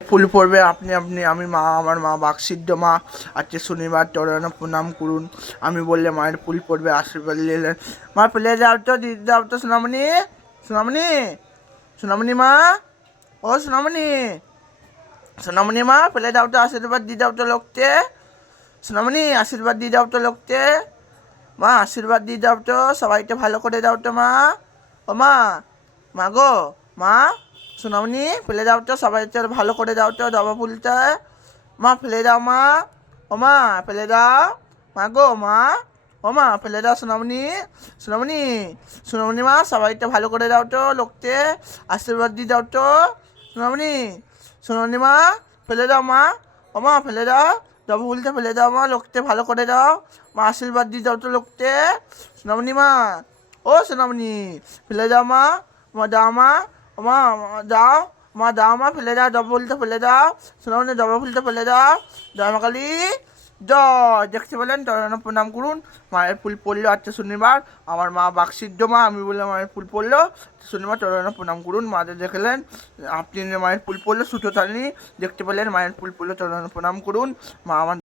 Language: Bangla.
ফুল পড়বে আপনি আপনি আমি মা, আমার মা বাকসিদ্ধ মা। আজকে শনিবার, চরণে প্রণাম করুন। আমি বললে মায়ের ফুল পড়বে, আশীর্বাদ নিলেন। মা ফেলে যাও তো, দিদি যাও তো সোনামণি, সোনামণি, সোনামণি মা, ও সোনামণি, সোনামণি মা ফেলে যাও তো, আশীর্বাদ দিয়ে যাও তো লোককে। সোনামণি আশীর্বাদ দিয়ে যাও তো লোককে। মা আশীর্বাদ দিয়ে যাও তো, সবাইকে ভালো করে যাও তো মা। ও মা, মা গো, মা সোনামণি ফেলে যাও তো, সবাইকে ভালো করে যাও তো জবা ফুলটা। মা ফেলে যাও মা, ও মা ফেলে যাও, মা গো মা, ও মা ফেলে যাও সোনামণি, সোনামণি, সোনামণি মা সবাইকে ভালো করে যাও তো লোককে, আশীর্বাদ দিয়ে যাও তো সোনামণি, সোনামণি মা ফেলে দাও মা, ও মা ফেলে দাও, জবা ফুলটা ফেলে দাও মা, লোককে ভালো করে দাও। মা আশীর্বাদ দিয়ে যাও তো লোককে, সোনামণি মা, ও সোনামণি ফেলে যাও মা, মা দাও মা, ও মা দাও, মা দাও মা ফেলে দাও, জবা ফুলটা ফেলে দাও, সোনামণি জবা ফুলটা ফেলে দাও। জয় মা কালী জয়। দেখতে পেলেন, চরণে প্রণাম করুন। মায়ের ফুল পড়লো আজকে শনিবার, আমার মা বাকসিদ্ধ মা, আমি বললে মায়ের ফুল পড়লো শনিবার, চরণে প্রণাম করুন। মাদের দেখলেন আপনি, মায়ের ফুল পড়লো সুতো টানি, দেখতে পেলেন মায়ের ফুল পড়লো, চরণে প্রণাম করুন। মা আমার